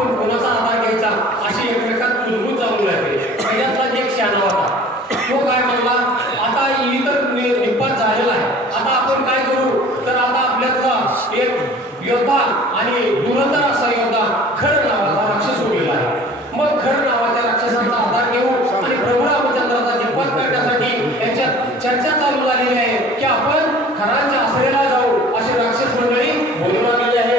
आपण कोणाचा आधार घ्यायचा अशी एकमेकात कुजबूज जाऊन लागली. पहिल्यातला एक शहाणा होता, तो काय म्हणला, आता इतर निपात झालेला आहे, आता आपण काय करू, तर आता आपल्यातला एक योद्धा आणि दुरंतर असा योद्धा खर नावाचा राक्षस उरलेला आहे. मग खर नावाच्या राक्षसाचा आधार घेऊ आणि प्रभू रामचंद्राचा निपात करण्यासाठी याच्यात चर्चा चालू झालेली आहे की आपण खरांच्या आश्रयाला जाऊ, अशी राक्षस मंडळी बोलू लागलेली आहे.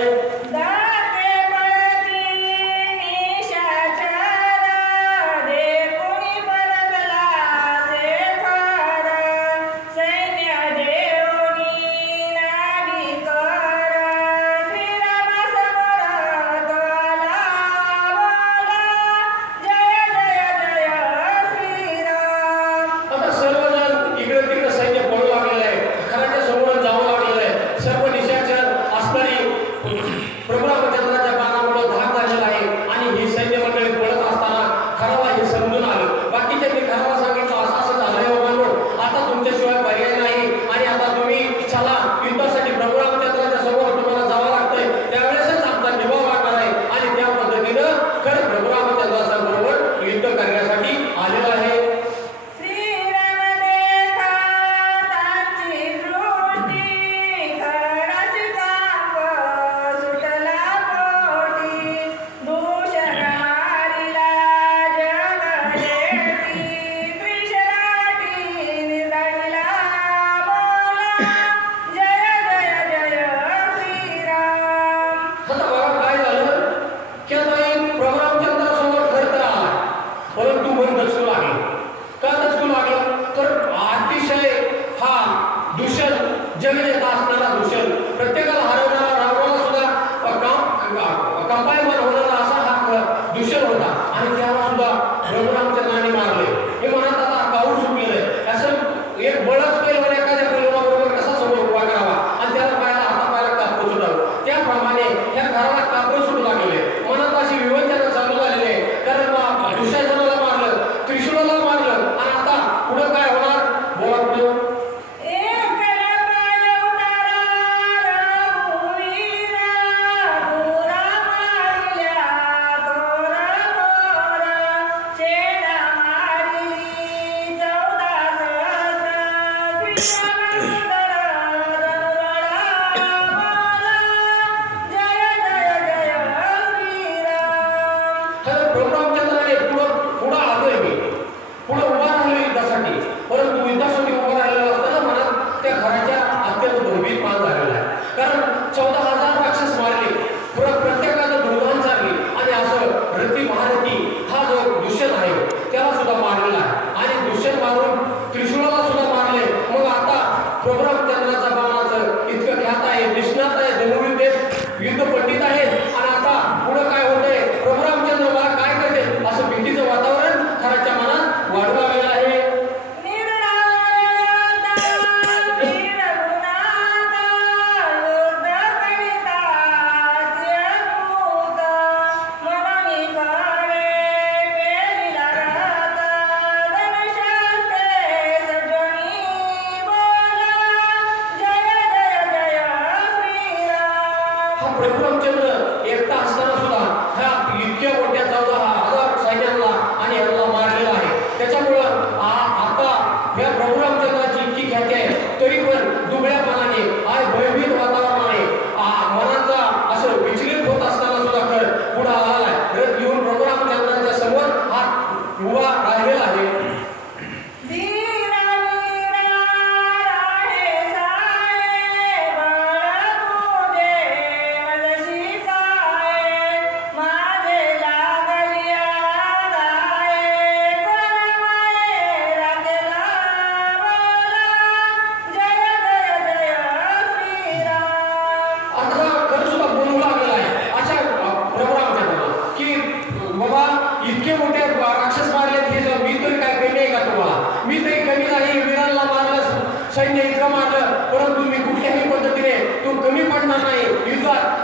सैन्य इतकं मारलं, परंतु मी कुठल्याही पद्धतीने तो कमी पडणार नाही. युद्धात